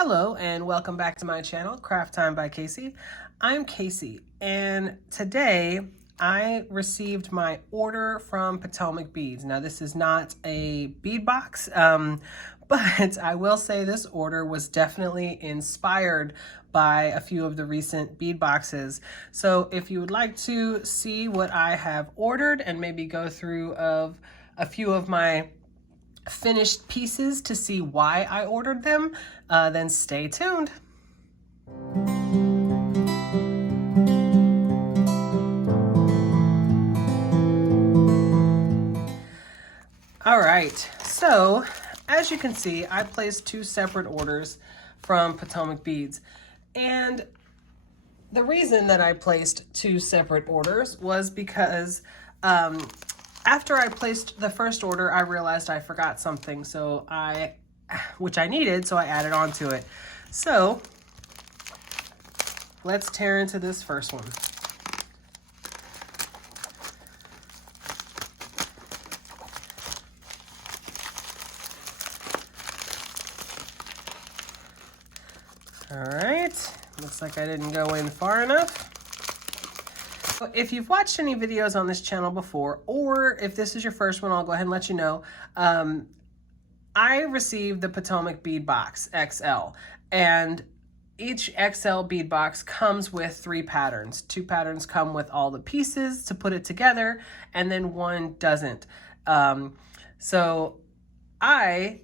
Hello and welcome back to my channel, Craft Time by Casey. I'm Casey and today I received my order from Potomac Beads. Now this is not a bead box, but I will say this order was definitely inspired by a few of the recent bead boxes. So if you would like to see what I have ordered and maybe go through a few of my finished pieces to see why I ordered them, then stay tuned. All right, so as you can see, I placed two separate orders from Potomac Beads. And the reason that I placed two separate orders was because after I placed the first order, I realized I forgot something, which I needed, so I added on to it. So let's tear into this first one. All right, looks like I didn't go in far enough. If you've watched any videos on this channel before, or if this is your first one, I'll go ahead and let you know. I received the Potomac Bead Box XL, and each XL bead box comes with 3 patterns. 2 patterns come with all the pieces to put it together, and then 1 doesn't. So I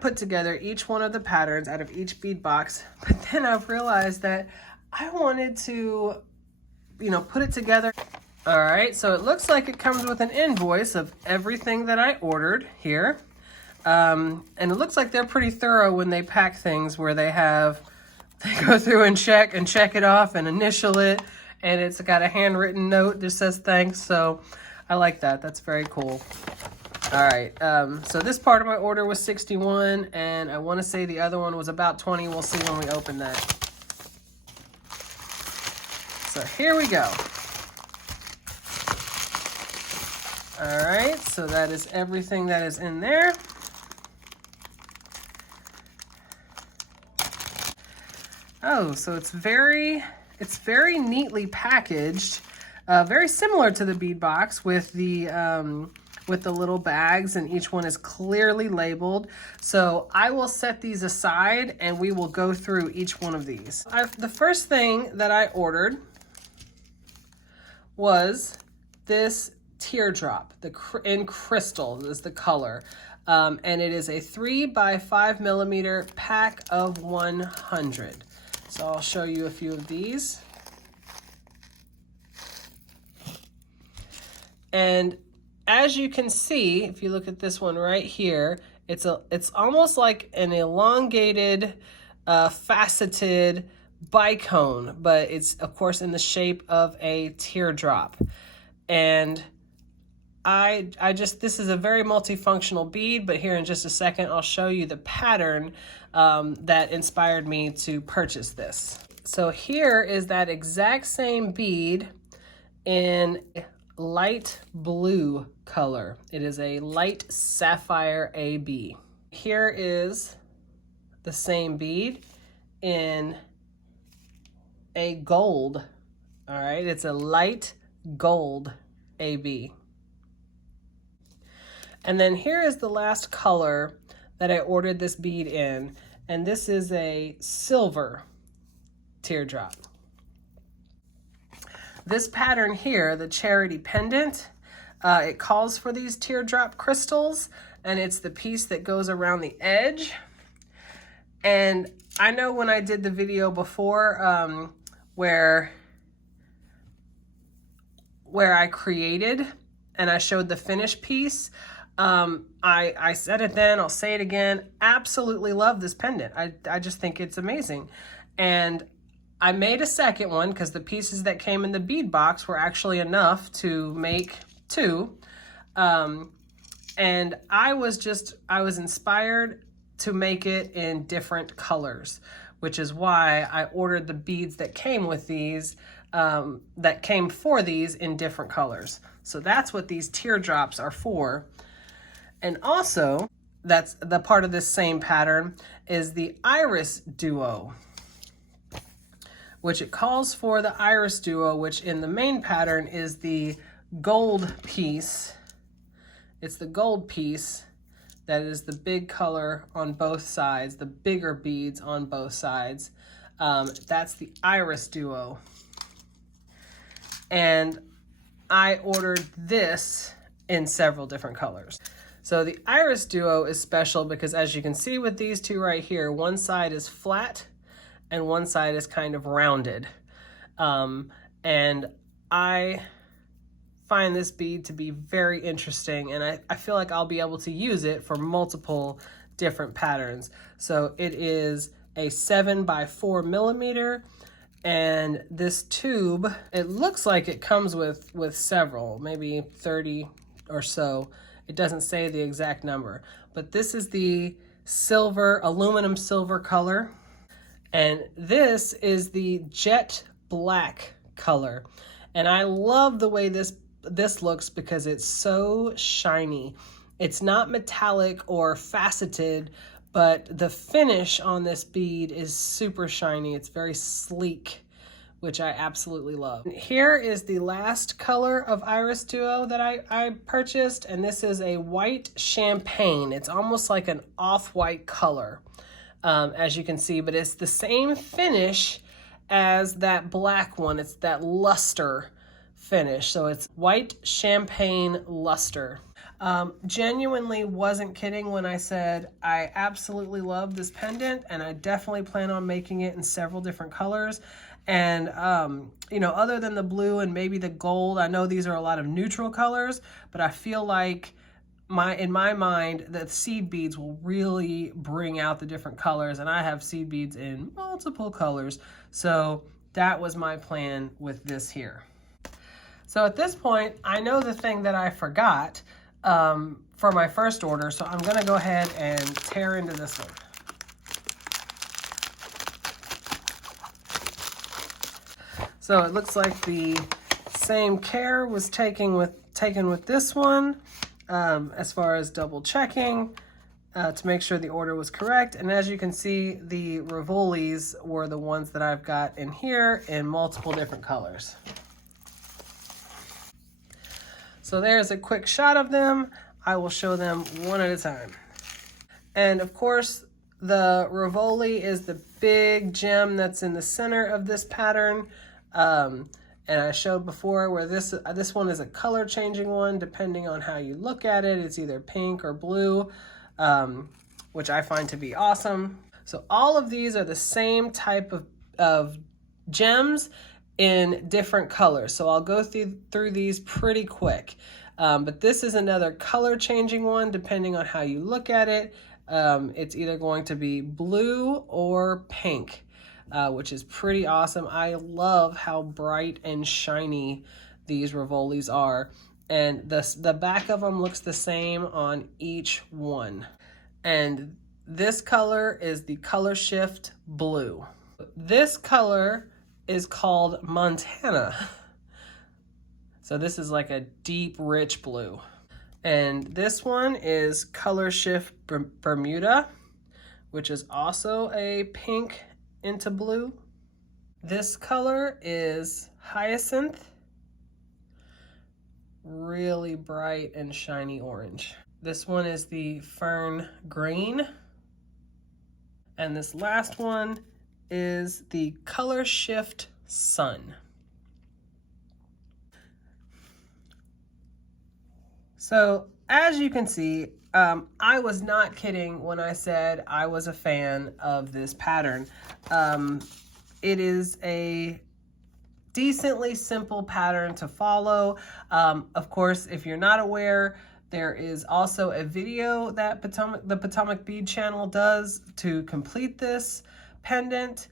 put together each one of the patterns out of each bead box, but then I've realized that I wanted to put it together. All right, so it looks like it comes with an invoice of everything that I ordered here. And it looks like they're pretty thorough when they pack things, where they go through and check it off and initial it. And it's got a handwritten note that says thanks. So I like that. That's very cool. All right, so this part of my order was 61, and I want to say the other one was about 20. We'll see when we open that. So here we go. All right, so that is everything that is in there. Oh, so it's very neatly packaged, very similar to the bead box with the little bags, and each one is clearly labeled. So I will set these aside and we will go through each one of these. The first thing that I ordered was this Teardrop, in crystal is the color. And it is a 3 by 5 millimeter pack of 100. So I'll show you a few of these. And as you can see, if you look at this one right here, it's almost like an elongated, faceted bicone, but it's of course in the shape of a teardrop. And this is a very multifunctional bead, but here in just a second, I'll show you the pattern that inspired me to purchase this. So here is that exact same bead in light blue color. It is a light sapphire AB. Here is the same bead in a gold. All right, it's a light gold AB. And then here is the last color that I ordered this bead in, and this is a silver teardrop. This pattern here, the charity pendant, it calls for these teardrop crystals, and it's the piece that goes around the edge. And I know when I did the video before where I created and I showed the finished piece, I said it then, I'll say it again, absolutely love this pendant. I just think it's amazing. And I made a second one because the pieces that came in the bead box were actually enough to make 2. And I was inspired to make it in different colors, which is why I ordered the beads that came with these, that came for these in different colors. So that's what these teardrops are for. And also, that's the part of this same pattern is the Iris Duo, which it calls for the Iris Duo, which in the main pattern is the gold piece. It's the gold piece that is the big color on both sides, the bigger beads on both sides. That's the Iris Duo. And I ordered this in several different colors. So the Iris Duo is special because, as you can see with these two right here, one side is flat and one side is kind of rounded. And I find this bead to be very interesting, and I feel like I'll be able to use it for multiple different patterns. So it is a 7x4 millimeter, and this tube, it looks like it comes with several, maybe 30 or so. It doesn't say the exact number, but this is the silver, aluminum silver color, and this is the jet black color. And I love the way this looks because it's so shiny. It's not metallic or faceted, but the finish on this bead is super shiny. It's very sleek, which I absolutely love. Here is the last color of Iris Duo that I purchased, and this is a white champagne. It's almost like an off-white color, as you can see, but it's the same finish as that black one. It's that luster finish. So it's white champagne luster. Genuinely wasn't kidding when I said I absolutely love this pendant, and I definitely plan on making it in several different colors. And you know, other than the blue and maybe the gold, I know these are a lot of neutral colors, but I feel like in my mind, the seed beads will really bring out the different colors, and I have seed beads in multiple colors. So that was my plan with this here. So at this point, I know the thing that I forgot for my first order, so I'm gonna go ahead and tear into this one. So it looks like the same care was taken with this one, as far as double checking to make sure the order was correct. And as you can see, the Rivolis were the ones that I've got in here in multiple different colors. So there's a quick shot of them. I will show them one at a time. And of course, the Rivoli is the big gem that's in the center of this pattern. And I showed before where this one is a color changing one depending on how you look at it. It's either pink or blue, which I find to be awesome. So all of these are the same type of gems in different colors. So I'll go through these pretty quick. But this is another color changing one depending on how you look at it. It's either going to be blue or pink, which is pretty awesome. I love how bright and shiny these Rivolis are. And the back of them looks the same on each one. And this color is the Color Shift Blue. This color is called Montana. So this is like a deep, rich blue. And this one is Color Shift Bermuda, which is also a pink into blue. This color is Hyacinth, really bright and shiny orange. This one is the Fern Green. And this last one is the Color Shift Sun. So as you can see, I was not kidding when I said I was a fan of this pattern. It is a decently simple pattern to follow. Of course, if you're not aware, there is also a video that the Potomac Bead channel does to complete this pendant,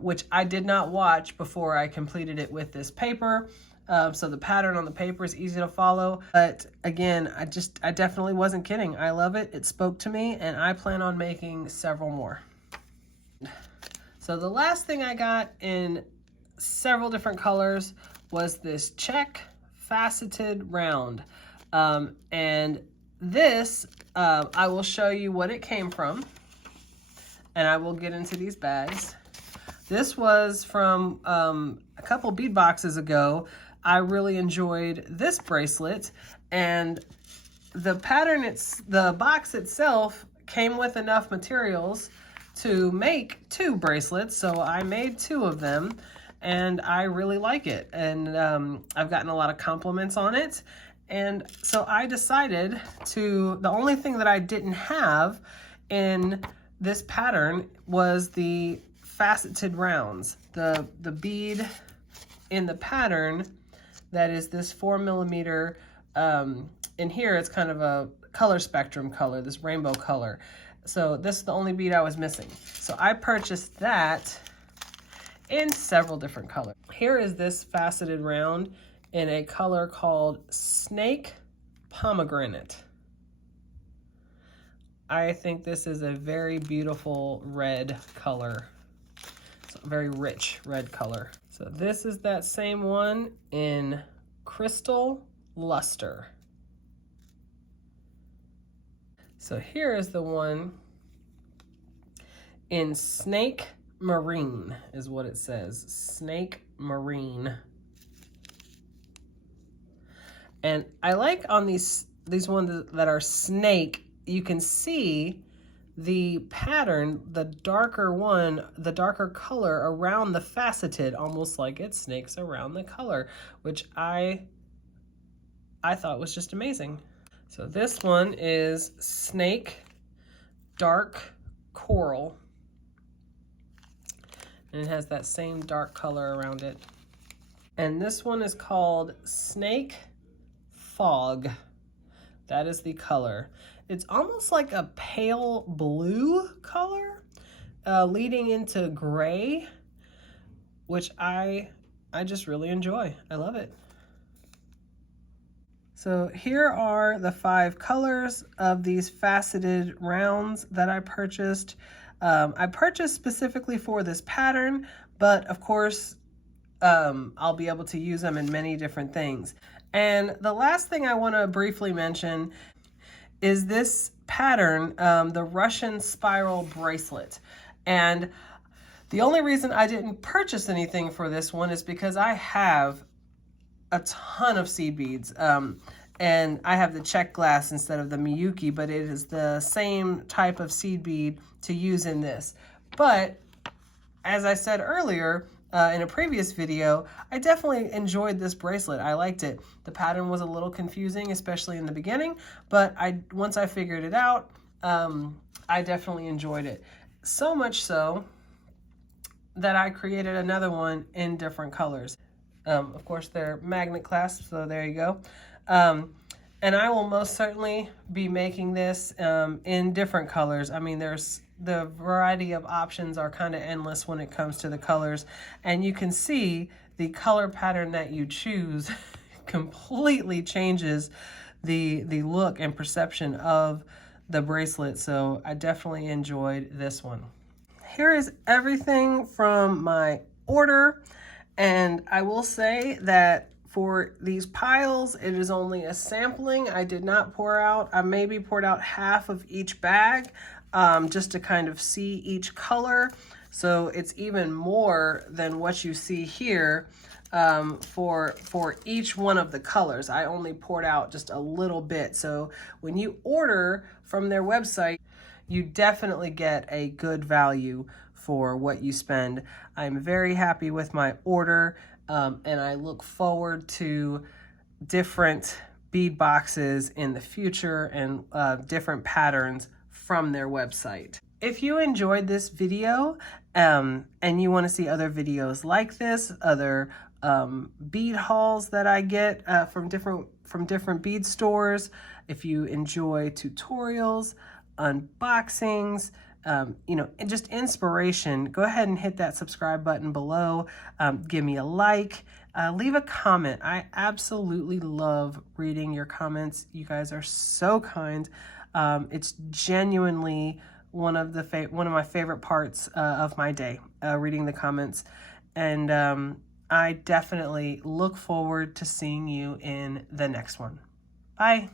which I did not watch before I completed it with this paper. So the pattern on the paper is easy to follow. But again, I definitely wasn't kidding. I love it. It spoke to me, and I plan on making several more. So the last thing I got in several different colors was this check faceted round. And this, I will show you what it came from. and I will get into these bags. This was from a couple bead boxes ago. I really enjoyed this bracelet, and the pattern, the box itself came with enough materials to make 2 bracelets, so I made 2 of them, and I really like it. And I've gotten a lot of compliments on it, and so I decided to, the only thing that I didn't have in this pattern was the faceted rounds, the bead in the pattern that is this 4mm. In here it's kind of a color spectrum color, this rainbow color. So this is the only bead I was missing. So I purchased that in several different colors. Here is this faceted round in a color called Snake Pomegranate. I think this is a very beautiful red color. It's a very rich red color. So this is that same one in Crystal Luster. So here is the one in Snake Marine, is what it says. Snake Marine. And I like on these ones that are snake, you can see the pattern, the darker one, the darker color around the faceted, almost like it snakes around the color, which I thought was just amazing. So this one is Snake Dark Coral, and it has that same dark color around it. And this one is called Snake Fog. That is the color. It's almost like a pale blue color, leading into gray, which I just really enjoy. I love it. So here are the 5 colors of these faceted rounds that I purchased. I purchased specifically for this pattern, but of course, I'll be able to use them in many different things. And the last thing I want to briefly mention is this pattern, the Russian spiral bracelet. And the only reason I didn't purchase anything for this one is because I have a ton of seed beads. And I have the check glass instead of the Miyuki, but it is the same type of seed bead to use in this. But as I said earlier, in a previous video, I definitely enjoyed this bracelet. I liked it. The pattern was a little confusing, especially in the beginning, but once I figured it out, I definitely enjoyed it. So much so that I created another one in different colors. Of course, they're magnet clasps, so there you go. And I will most certainly be making this in different colors. I mean, the variety of options are kind of endless when it comes to the colors, and you can see the color pattern that you choose completely changes the look and perception of the bracelet. So I definitely enjoyed this one. Here is everything from my order, and I will say that for these piles, it is only a sampling. I did not pour out, I maybe poured out half of each bag, just to kind of see each color. So it's even more than what you see here for each one of the colors. I only poured out just a little bit. So when you order from their website, you definitely get a good value for what you spend. I'm very happy with my order, and I look forward to different bead boxes in the future and different patterns from their website. If you enjoyed this video and you want to see other videos like this, other bead hauls that I get from different bead stores, if you enjoy tutorials, unboxings, you know, and just inspiration, go ahead and hit that subscribe button below. Give me a like, leave a comment. I absolutely love reading your comments. You guys are so kind. It's genuinely one of my favorite parts of my day, reading the comments. And I definitely look forward to seeing you in the next one. Bye.